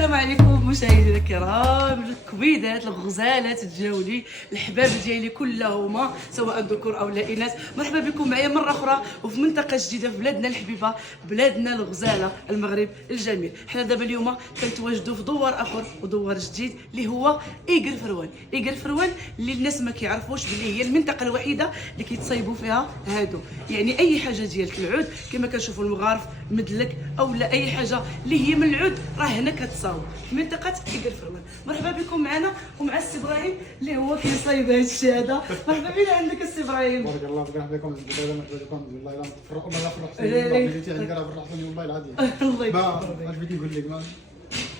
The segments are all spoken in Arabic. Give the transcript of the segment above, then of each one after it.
السلام عليكم مشاهدينا الكرام، الكبيدات الغزالات الجولي الحباب ديالي كلهما سواء ذكور او لا اناث، مرحبا بكم معايا مره اخرى وفي منطقه جديده في بلادنا الحبيبه، بلادنا الغزاله المغرب الجميل. حنا دابا اليوم كنتواجدوا في دوار اخر ودوار جديد اللي هو ايكر فروان. ايكر فروان اللي الناس ما كيعرفوش بلي هي المنطقه الوحيده اللي كيتصايبوا فيها هادو، يعني اي حاجه ديال العود كما كنشوفوا المغارف مدلك او لا اي حاجه اللي هي من العود راه هنا كتصاوب في منطقه ايكر فروان. مرحبا بكم معنا ومع السي ابراهيم اللي هو كيصايب هذا الشيء هذا. مرحبا بنا عندك السي ابراهيم. بارك الله فيك. مرحبا بكم مرحبا بكم والله الا فرحوا ما فرحتوني والله جيتي عندي راه فرحتوني والله العظيم. الله يكبر اش بغيت نقول لك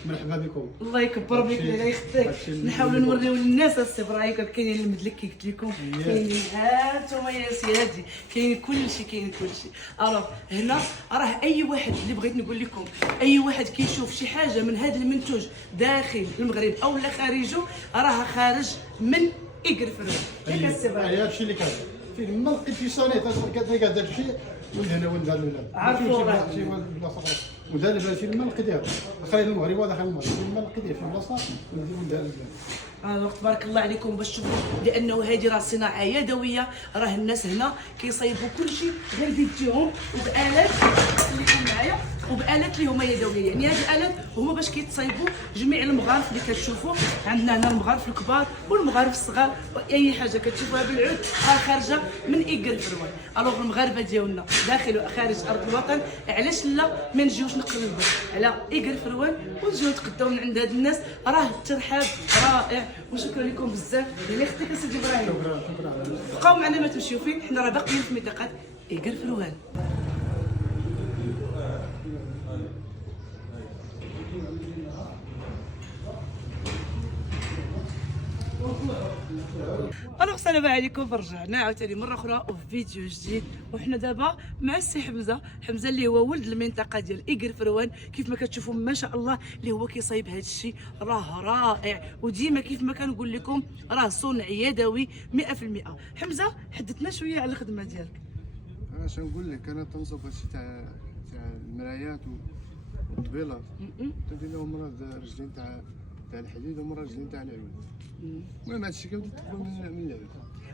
مرحبا بكم. الله يكبر بك الله يخطيك. نحاولوا نوريو للناس السي ابراهيم كاينين المدلك كي قلت لكم، كاينين هانتوما يا سيادي كاين كلشي كاين كلشي. الوغ هنا راه اي واحد اللي بغيت نقول لكم اي واحد كيشوف شي حاجه من هذا المنتوج داخل المغرب او لا خارجه راه خارج من ايكر فروان. ياك السي ابراهيم هادشي اللي كان فيه ما لقيتي صانيت كذا داك الشيء وين هنا وين دار الولاد عرفوا راه شي بلاصه اخرى ودار البلاد ما لقيتها خلي المغرب وداخل المغرب ما لقيتها في بلاصه وين دار البلاد. تبارك الله عليكم باش تشوفوا لانه هذه راه صناعه يدويه، راه الناس هنا كيصايبوا كلشي غير بيديهم وبالات اللي كاين معايا وبالات اللي هما يدويه، يعني هذه الالات هما باش كيتصايبوا جميع المغارف اللي كتشوفوا عندنا هنا المغارف الكبار والمغارف الصغار واي حاجه كتشوفوها بالعود راه خارجه من ايكر فروان. الوغ المغاربه ديالنا داخل وخارج ارض الوطن علاش لا ما نجيوش نقلبوا على ايكر فروان ونجيو نتقداو من عند هاد الناس، راه الترحاب رائع وشكرا لكم بزاف. اللي يخطيك سيدي ابراهيم. شكرا. بقاو معنا ما تمشيو فين، حنا راه باقيين في منطقه ايكر فروان. السلام عليكم، رجعنا عاوتاني مره اخرى وفي فيديو جديد، وحنا دابا مع السي حمزه اللي هو ولد المنطقه ديال ايكر فروان. كيف ما كتشوفوا ما شاء الله اللي هو كيصايب هذا الشيء راه رائع، وديما كيف ما كنقول لكم راه صنع يدوي 100%. حمزه حدثنا شويه على الخدمه ديالك. اش نقول لك انا تنصب هادشي تاع المرايات والطبيلات تندير لهم مرة رجلين تاع الحديد ومرة رجلين تاع العود. المهم هادشي كنبدا تقبل من العود.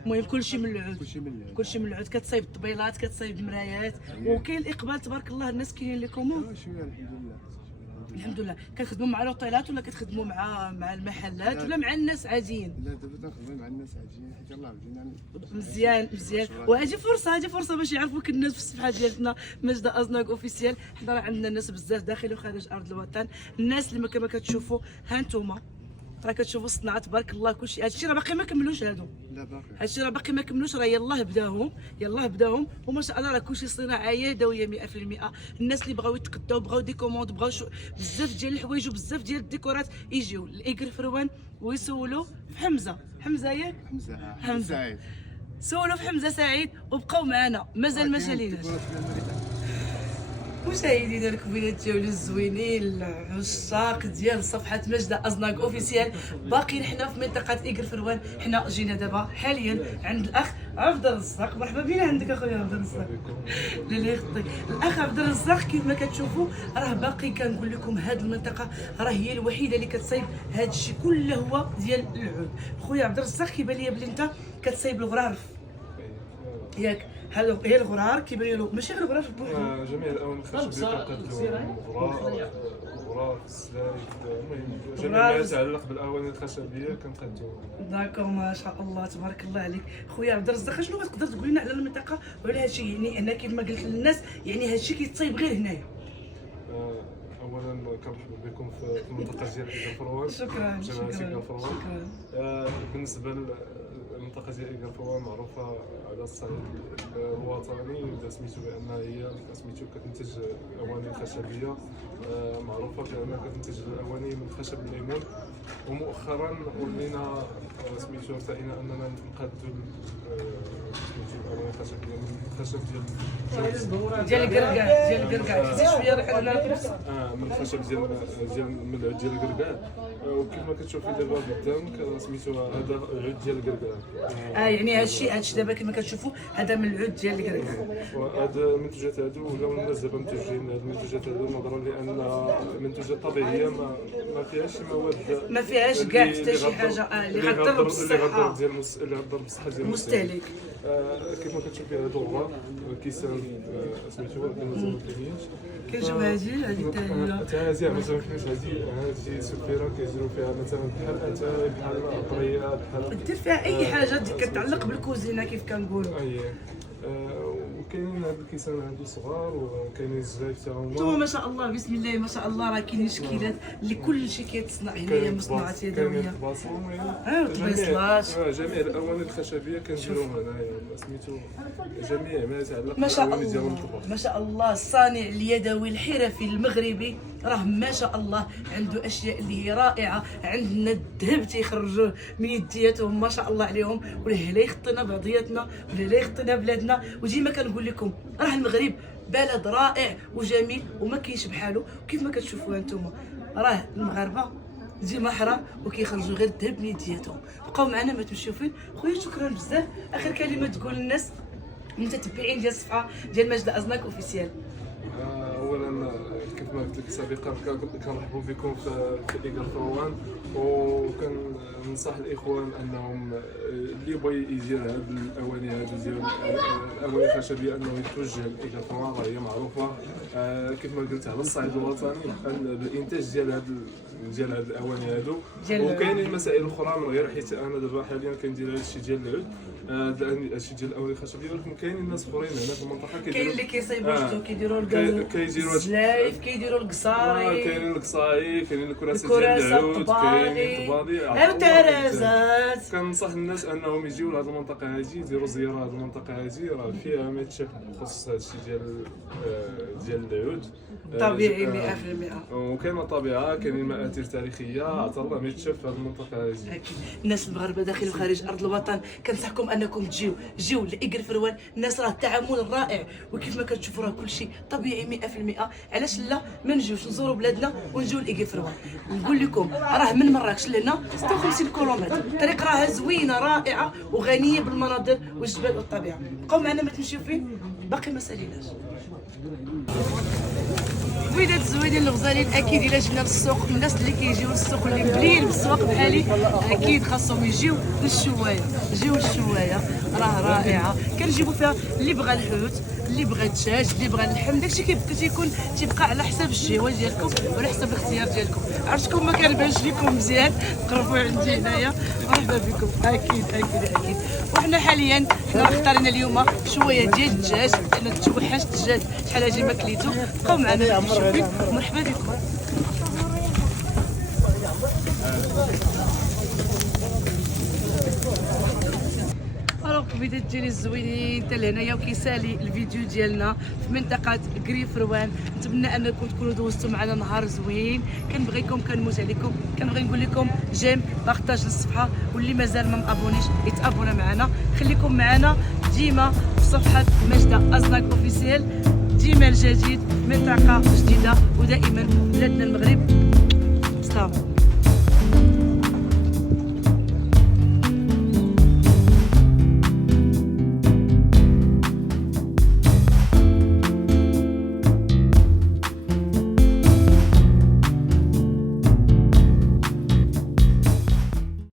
المهم كلشي من العود، كلشي من العود كتصايب الطبيلات كتصايب المرايات وكاين الاقبال تبارك الله. الناس كاينين لكم شويه الحمد لله. كتخدموا مع لوطيلات ولا كتخدموا مع المحلات ولا مع الناس عاديين؟ لا دابا كنخدموا مع الناس عاديين حيت يلاه بدينا مزيان. وهذه فرصه باش يعرفوك الناس في الصفحه ديالنا مجدة ازناك اوفيسيال. حنا راه عندنا ناس بزاف داخل وخارج ارض الوطن. الناس اللي كما كتشوفوا ها انتم راه كتشوفوا الصناعه تبارك الله كلشي. هادشي راه باقي ما كملوش هادو، لا باقي هادشي راه باقي ما كملوش، راه يلاه بداهم وما شاء الله راه كلشي صناعه يدويه 100%. الناس اللي بغاو يتقداو بغاو دي كوموند بغاو بزاف ديال الحوايج وبزاف ديال الديكورات يجيو لايكر فروان ويسولوا في حمزه ياك حمزه سعيد. سولوا في حمزه سعيد وبقاو معنا مازال ما شاليناش. مشاهدينا الكبيرات ديالو الزوينين العشاق ديال صفحه مجدة ازناك اوفيسيال، باقيين حنا في منطقه ايكر فروان. حنا جينا دابا حاليا عند الاخ عبد الرزاق. مرحبا بنا عندك اخويا عبد الرزاق. لا يخطيك الاخ عبد الرزاق. كيف ما كتشوفوا راه باقي كنقول لكم هذه المنطقه راه هي الوحيده اللي كتصايب هذا الشيء كله هو ديال العود. خويا عبد الرزاق كيبان لي بلي انت كتصايب الغرارف ياك؟ هذا هي الغرار كيبان له ماشي غير الغرار بوحدو، جميع الاواني الخشبيه كنقدموا الغرار السلايف، المهم جميع ما يتعلق بالاواني الخشبيه كنقدموا. داكور ما شاء الله تبارك الله عليك. خويا عبد الرزاق شنو تقدر تقول لنا على المنطقه وعلى هادشي؟ يعني هنا كيف ما قلت للناس يعني هادشي كيتصايب غير هنايا. اولا كنرحب بكم في المنطقه ديال ايكر فروان. شكرا. بالنسبه المنطقه ديال ايكر فروان معروفه على الصعيد الوطني سميتو بان هي سميتو كتنتج اواني خشبيه معروفه بانها كتنتج الاواني من خشب الليمون. ومؤخرا ولينا سميتو ارتئينا اننا نقادو سميتو الاواني الخشبيه من الخشب ديال الكركاع حتى شويه من الخشب من العود ديال الكركاع. وكيف ما كتشوفي دابا قدامك سميتو هذا العود ديال الكركاع. يعني هادشي دابا كما كتشوفوا هذا من العود ديال الكركاع. وهاد المنتوجات هادو ولاو الناس دابا متوجهين لهاد المنتوجات هادو نظرا لان لان منتوجات طبيعيه ما فيهاش شي مواد، ما فيهاش كاع حتى شي حاجه اللي غتضر بالصحه اللي غتضر بالصحه ديال المستهلك. كيف ما كتشوفي هادو الغراب كيسان سميتو مازال ما كاينينش. كنشوف هادي حتى هادي مثلا كاينش هادي سفيره كيديروا فيها مثلا بحال اتاي بحال قريه بحال دير فيها اي حاجه كتعلق بالكوزينه كيف كنقولوا. وكاينين هاد الكيسان هادو صغار وكاينين الزايف تا هما. نتوما ما شاء الله بسم الله ما شاء الله راه كاينين شكيلات اللي كل شيء كيتصنع هنايا مصنوعات كاينين يدويه. الطباصون الطبيصلات جميع الاواني الخشبيه كنديروهم هنايا سميتو جميع ما يتعلق ما شاء بالاواني ديال الله الطباخ. ما شاء الله الصانع اليدوي الحرفي المغربي راه ما شاء الله عنده اشياء اللي هي رائعه. عندنا الذهب تيخرجوه من يدياتهم ما شاء الله عليهم، ولا لا يخطينا بعضياتنا ولا لا يخطينا بلادنا. وديما كنقول لكم راه المغرب بلد رائع وجميل وما كاينش بحالو. وكيف ما كتشوفوها نتوما راه المغاربه ديما حرام وكيخرجوا غير الذهب من يدياتهم. بقاو معنا ما تمشيو فين. خويا شكرا بزاف. اخر كلمه تقول للناس المتتبعين ديال الصفحه ديال ماجد ازناك اوفيسيال. اولا كيف ما قلت لك سابقا كنرحبوا بكم في ايغال فروان، وكننصح الاخوان انهم اللي بغى يدير هاد الاواني هادو ديال الاواني الخشبيه انه يتوجه لايغال فروان راه هي معروفه كيف ما قلت على الصعيد الوطني الانتاج ديال هاد الاواني هادو. وكاينين مسائل اخرى من غير حيت انا دابا حاليا كندير هاد الشيء ديال العود هادشي ديال الاواني الخشبيه، ولكن كاينين ناس اخرين هنا في المنطقه كاين اللي كيصايبوا شتو كيديروا كيديروا الزلايف كيديروا القصاري كاينين القصاي كاينين الكراسي ديال العود كاينين الطبالي الترازات. كنصح الناس انهم يجيو لهاد المنطقه هادي يديروا زياره لهاد المنطقه هادي راه فيها ما يتشاف بخصوص هادشي ديال العود طبيعي 100%. وكاينه الطبيعه كاينين مآثر تاريخيه عطا الله ما يتشاف في هاد المنطقه هادي. اكيد الناس المغاربه داخل وخارج ارض الوطن كنصحكم انكم تجيو لايغال فروان. الناس راه التعامل رائع وكيف ما كتشوفوا راه كل شيء طبيعي 100%. علاش لا ما نجيوش نزوروا بلادنا ونجيو لايغال فروان. نقول لكم راه من مراكش لهنا 56 كيلومتر. الطريق راها زوينه رائعه وغنيه بالمناظر والجبال والطبيعه. بقاو معنا ما تمشيو فين باقي ما ساليناش. زوينات زوينين الغزالين. اكيد الا جينا للسوق الناس اللي كيجيو للسوق اللي مليين بالسواق بحالي اكيد خاصهم يجيو للشوايه. جيو للشوايه راه رائعه كنجيبوا فيها اللي بغى الحوت اللي بغى الدجاج اللي بغى اللحم. داكشي تيبقى على حساب الشهوه ديالكم وعلى حساب الاختيار ديالكم. عرفتكم ما كنبانش لكم مزيان قربوا عندي هنايا مرحبا بكم. اكيد وحنا حاليا حنا اختارينا اليوم شويه ديال الدجاج لان توحش الدجاج شحال هادي ما كليتو. بقاو معنا مرحبا بكم. الفيديو ديالي الزوينين حتى لهنايا وكيسالي الفيديو ديالنا في منطقه كري فروان. نتمنى انكم تكونوا دوزتوا معنا نهار زوين. كنبغيكم كنموت عليكم كنبغي نقول لكم جيم بارطاج للصفحه واللي مازال ما مابونيش يتابونا معنا. خليكم معنا ديما في صفحه ماجدة ازناك اوفيسيال. ديما الجديد منطقه جديده ودائما بلادنا المغرب. سلام.